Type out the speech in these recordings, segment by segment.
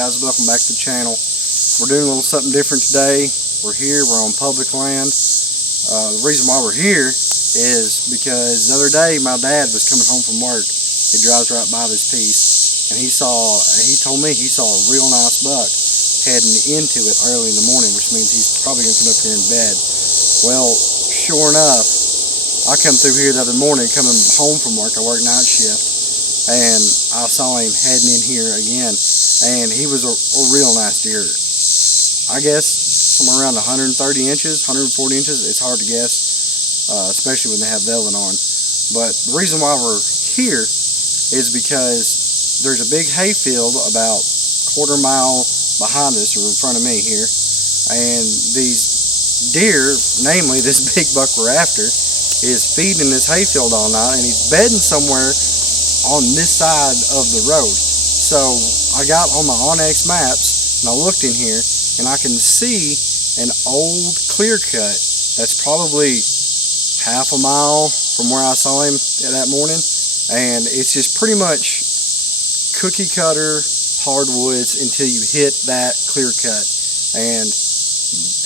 Guys, welcome back to the channel. We're doing a little something different today. We're here, we're on public land. The reason why we're here is because the other day my dad was coming home from work. He drives right by this piece, and he told me he saw a real nice buck heading into it early in the morning, which means he's probably going to come up here in bed. Well, sure enough, I come through here the other morning coming home from work. I work night shift, and I saw him heading in here again, and he was a real nice deer. I guess somewhere around 130 inches, 140 inches. It's hard to guess, especially when they have velvet on. But the reason why we're here is because there's a big hayfield about a quarter mile behind us, or in front of me here, and these deer, namely this big buck we're after, is feeding in this hayfield all night, and he's bedding somewhere on this side of the road. So I got on my Onyx maps and I looked in here, and I can see an old clear cut that's probably half a mile from where I saw him that morning, and it's just pretty much cookie cutter hardwoods until you hit that clear cut. And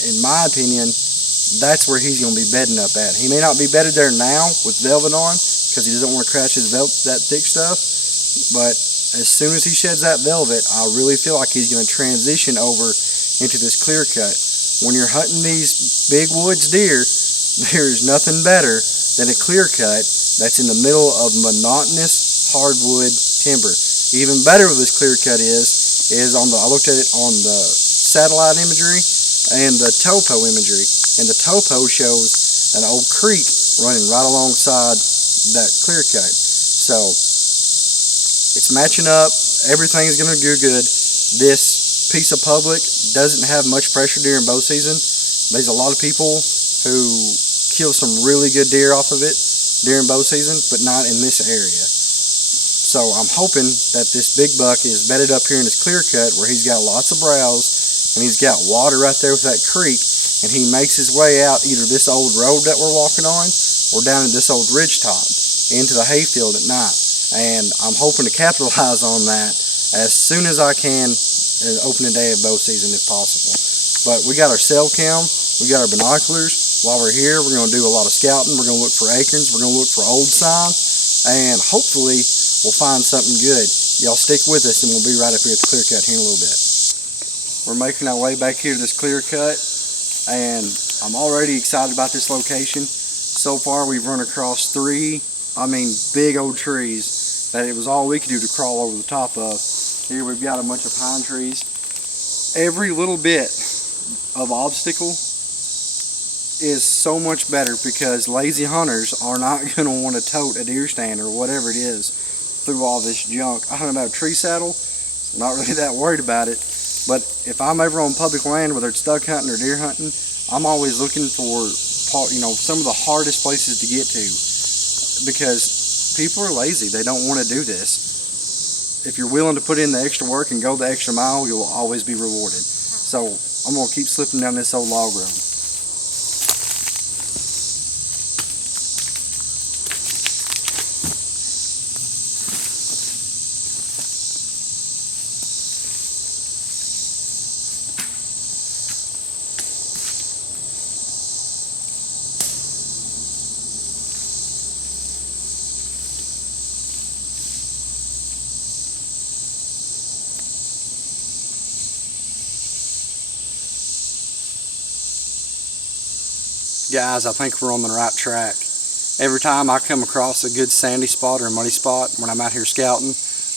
in my opinion, that's where he's going to be bedding up at. He may not be bedded there now with velvet on because he doesn't want to crash his velvet, that thick stuff, but as soon as he sheds that velvet, I really feel like he's going to transition over into this clear cut. When you're hunting these big woods deer, there's nothing better than a clear cut that's in the middle of monotonous hardwood timber. Even better with this clear cut is I looked at it on the satellite imagery and the topo imagery, and the topo shows an old creek running right alongside that clear cut. So it's matching up. Everything's going to do good. This piece of public doesn't have much pressure during bow season. There's a lot of people who kill some really good deer off of it during bow season, but not in this area. So I'm hoping that this big buck is bedded up here in this clear cut where he's got lots of browse and he's got water right there with that creek, and he makes his way out either this old road that we're walking on or down to this old ridge top into the hayfield at night. And I'm hoping to capitalize on that as soon as I can opening day of bow season if possible. But we got our cell cam, we got our binoculars. While we're here, we're going to do a lot of scouting. We're going to look for acorns, we're going to look for old sign, and hopefully we'll find something good. Y'all stick with us and we'll be right up here at the clear cut here in a little bit. We're making our way back here to this clear cut, and I'm already excited about this location. So far we've run across three big old trees that it was all we could do to crawl over the top of. Here we've got a bunch of pine trees. Every little bit of obstacle is so much better because lazy hunters are not going to want to tote a deer stand or whatever it is through all this junk. I hunt about a tree saddle, I'm not really that worried about it, but if I'm ever on public land, whether it's duck hunting or deer hunting, I'm always looking for some of the hardest places to get to, because people are lazy. They don't want to do this. If you're willing to put in the extra work and go the extra mile, you'll always be rewarded. So I'm going to keep slipping down this old log road. Guys, I think we're on the right track. Every time I come across a good sandy spot or a muddy spot when I'm out here scouting,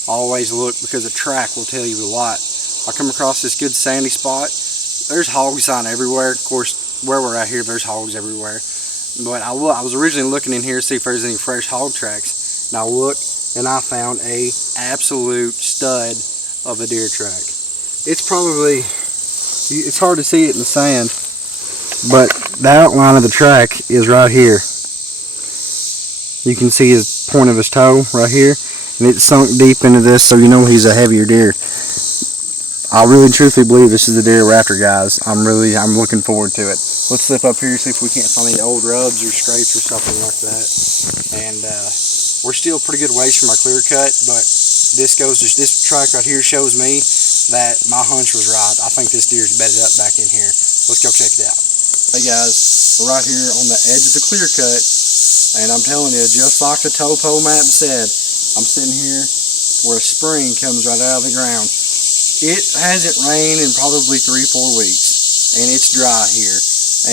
I always look because a track will tell you a lot. I come across this good sandy spot, there's hog sign everywhere. Of course, where we're at here, there's hogs everywhere. But I was originally looking in here to see if there's any fresh hog tracks, and I looked and I found a absolute stud of a deer track. It's hard to see it in the sand, but the outline of the track is right here. You can see his point of his toe right here, and it's sunk deep into this, so you know he's a heavier deer. I really truthfully believe this is the deer we're after, guys. I'm looking forward to it. Let's slip up here and see if we can't find any old rubs or scrapes or something like that. And we're still pretty good ways from our clear cut, but this track right here shows me that my hunch was right. I think this deer's bedded up back in here. Let's go check it out. Hey guys, we're right here on the edge of the clear cut, and I'm telling you, just like the topo map said, I'm sitting here where a spring comes right out of the ground. It hasn't rained in probably 3-4 weeks, and it's dry here,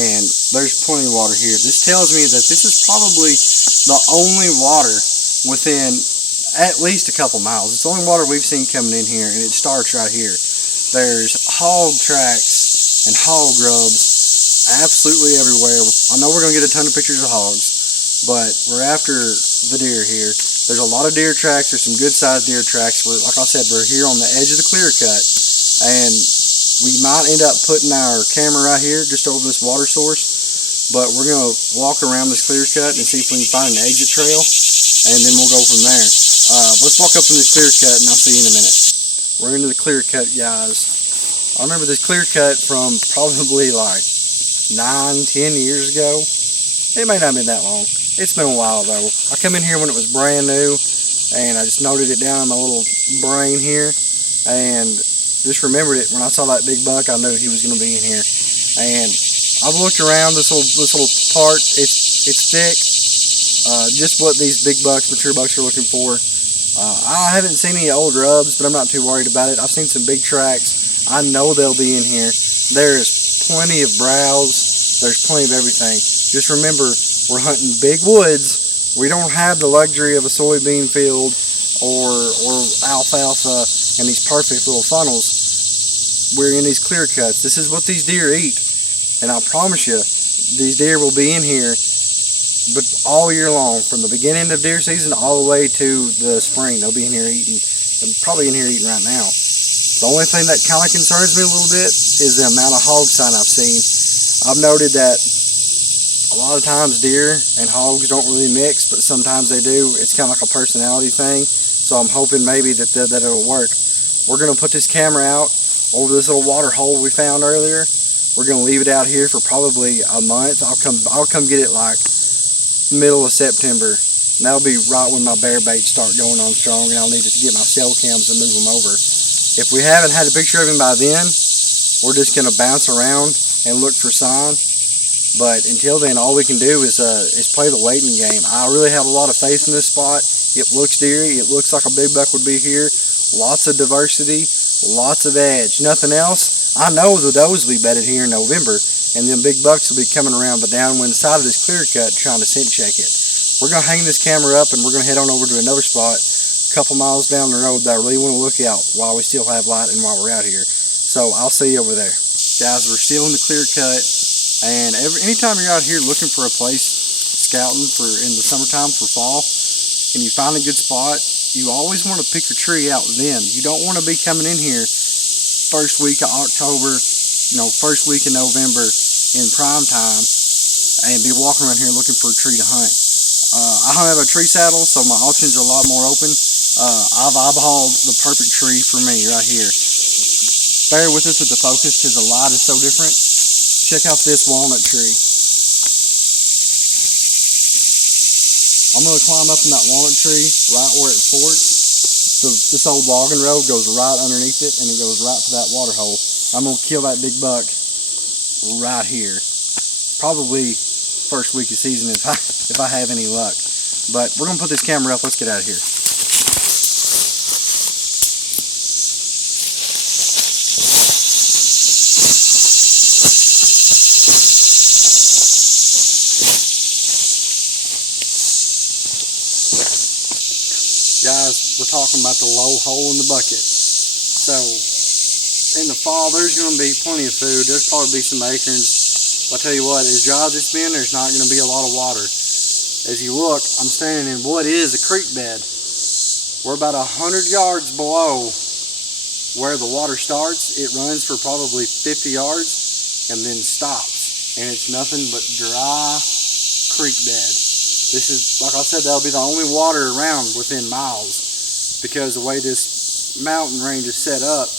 and there's plenty of water here. This tells me that this is probably the only water within at least a couple miles. It's the only water we've seen coming in here, and it starts right here. There's hog tracks and hog grubs absolutely everywhere. I know we're going to get a ton of pictures of hogs, but we're after the deer here. There's a lot of deer tracks. There's some good sized deer tracks. Like I said, we're here on the edge of the clear cut, and we might end up putting our camera right here just over this water source, but we're going to walk around this clear cut and see if we can find an exit trail, and then we'll go from there. Let's walk up in this clear cut, and I'll see you in a minute. We're into the clear cut, guys. I remember this clear cut from probably like 9-10 years ago. It may not have been that long. It's been a while though. I come in here when it was brand new, and I just noted it down in my little brain here, and just remembered it. When I saw that big buck, I knew he was going to be in here. And I've looked around this little part. It's thick. Just what these big bucks, mature bucks, are looking for. I haven't seen any old rubs, but I'm not too worried about it. I've seen some big tracks. I know they'll be in here. There's plenty of browse. There's plenty of everything. Just remember, we're hunting big woods. We don't have the luxury of a soybean field or alfalfa and these perfect little funnels. We're in these clear cuts. This is what these deer eat. And I promise you, these deer will be in here but all year long, from the beginning of deer season all the way to the spring. They'll be in here eating. They're probably in here eating right now. The only thing that kind of concerns me a little bit is the amount of hog sign I've seen. I've noted that a lot of times deer and hogs don't really mix, but sometimes they do. It's kind of like a personality thing. So I'm hoping maybe that it'll work. We're going to put this camera out over this little water hole we found earlier. We're going to leave it out here for probably a month. I'll come get it like middle of September, and that'll be right when my bear baits start going on strong, and I'll need to get my cell cams and move them over. If we haven't had a picture of him by then, we're just going to bounce around and look for sign. But until then, all we can do is play the waiting game. I really have a lot of faith in this spot. It looks deery. It looks like a big buck would be here. Lots of diversity, lots of edge. Nothing else. I know the does will be bedded here in November, and then big bucks will be coming around the downwind side of this clear cut trying to scent check it. We're going to hang this camera up, and we're going to head on over to another spot a couple miles down the road that I really want to look out while we still have light and while we're out here. So I'll see you over there. Guys, we're still in the clear cut, and anytime you're out here looking for a place, scouting in the summertime for fall, and you find a good spot, you always want to pick your tree out then. You don't want to be coming in here first week of October, first week of November in prime time and be walking around here looking for a tree to hunt. I don't have a tree saddle, so my options are a lot more open. I've eyeballed the perfect tree for me right here. Bear with us with the focus because the light is so different. Check out this walnut tree. I'm going to climb up in that walnut tree right where it forks. This old logging road goes right underneath it, and it goes right to that water hole. I'm going to kill that big buck right here. Probably first week of season if I have any luck. But we're going to put this camera up. Let's get out of here. Guys, we're talking about the low hole in the bucket. So in the fall, there's going to be plenty of food. There's probably be some acorns. I'll tell you what, as dry as it's been, there's not going to be a lot of water. As you look, I'm standing in what is a creek bed. We're about 100 yards below where the water starts. It runs for probably 50 yards and then stops. And it's nothing but dry creek bed. This is, like I said, that'll be the only water around within miles, because the way this mountain range is set up,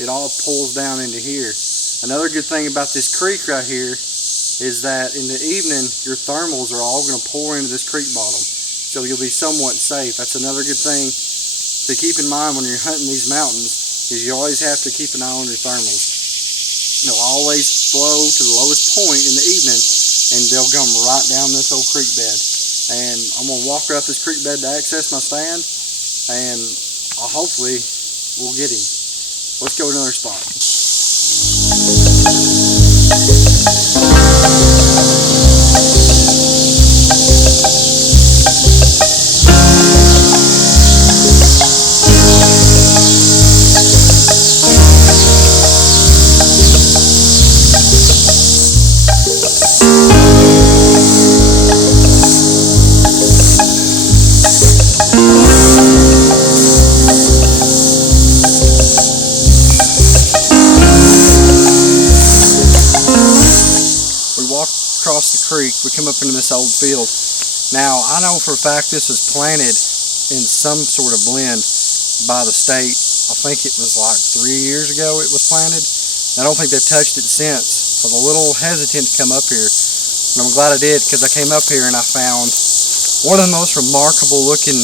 it all pulls down into here. Another good thing about this creek right here is that in the evening, your thermals are all going to pour into this creek bottom, so you'll be somewhat safe. That's another good thing to keep in mind when you're hunting these mountains. is you always have to keep an eye on your thermals. They'll always flow to the lowest point in the evening, and they'll come right down this old creek bed. And I'm going to walk right up this creek bed to access my stand, and hopefully we'll get him. Let's go to another spot. Across the creek, we come up into this old field. Now, I know for a fact this was planted in some sort of blend by the state. I think it was like 3 years ago it was planted. I don't think they've touched it since. So I was a little hesitant to come up here, and I'm glad I did, because I came up here and I found one of the most remarkable looking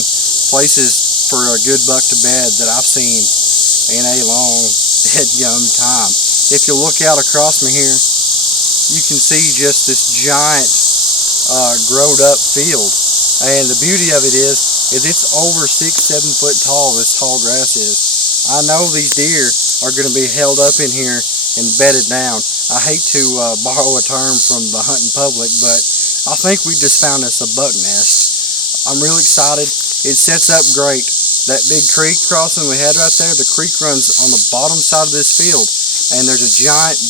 places for a good buck to bed that I've seen in a long dead-gum time. If you look out across me here, you can see just this giant growed up field, and the beauty of it is it's over 6-7 foot tall. This tall grass is. I know these deer are going to be held up in here and bedded down. I hate to borrow a term from the hunting public, but I think we just found us a buck nest. I'm really excited. It sets up great. That big creek crossing we had right there, the creek runs on the bottom side of this field, and there's a giant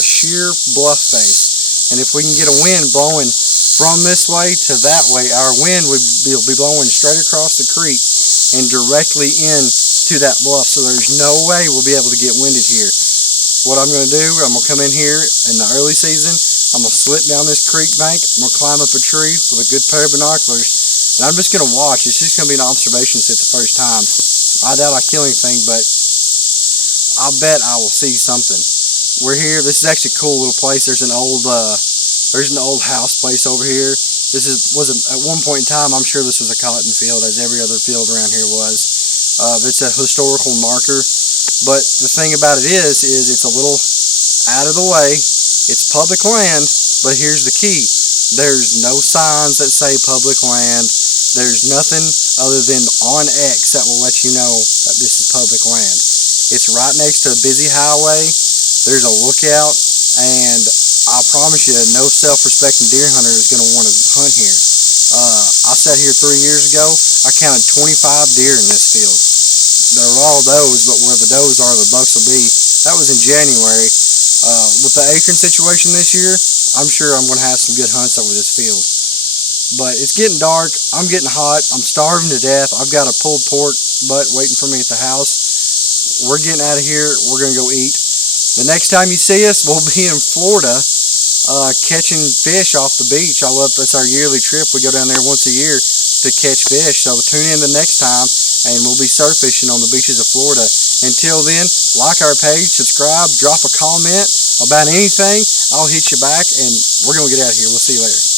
sheer bluff face, and if we can get a wind blowing from this way to that way, our wind will be blowing straight across the creek and directly into that bluff, so there's no way we'll be able to get winded here. What I'm going to do, I'm going to come in here in the early season, I'm going to slip down this creek bank, I'm going to climb up a tree with a good pair of binoculars, and I'm just going to watch. It's just going to be an observation set the first time. I doubt I kill anything, but I bet I will see something. We're here. This is actually a cool little place. There's an old house place over here. This at one point in time, I'm sure this was a cotton field, as every other field around here was. It's a historical marker, but the thing about it is it's a little out of the way. It's public land, but here's the key: there's no signs that say public land. There's nothing other than on X that will let you know that this is public land. It's right next to a busy highway. There's a lookout, and I promise you, no self-respecting deer hunter is going to want to hunt here. I sat here 3 years ago. I counted 25 deer in this field. They're all does, but where the does are, the bucks will be. That was in January. With the acorn situation this year, I'm sure I'm going to have some good hunts over this field. But it's getting dark. I'm getting hot. I'm starving to death. I've got a pulled pork butt waiting for me at the house. We're getting out of here. We're going to go eat. The next time you see us, we'll be in Florida catching fish off the beach. That's our yearly trip. We go down there once a year to catch fish. So tune in the next time, and we'll be surf fishing on the beaches of Florida. Until then, like our page, subscribe, drop a comment about anything. I'll hit you back, and we're going to get out of here. We'll see you later.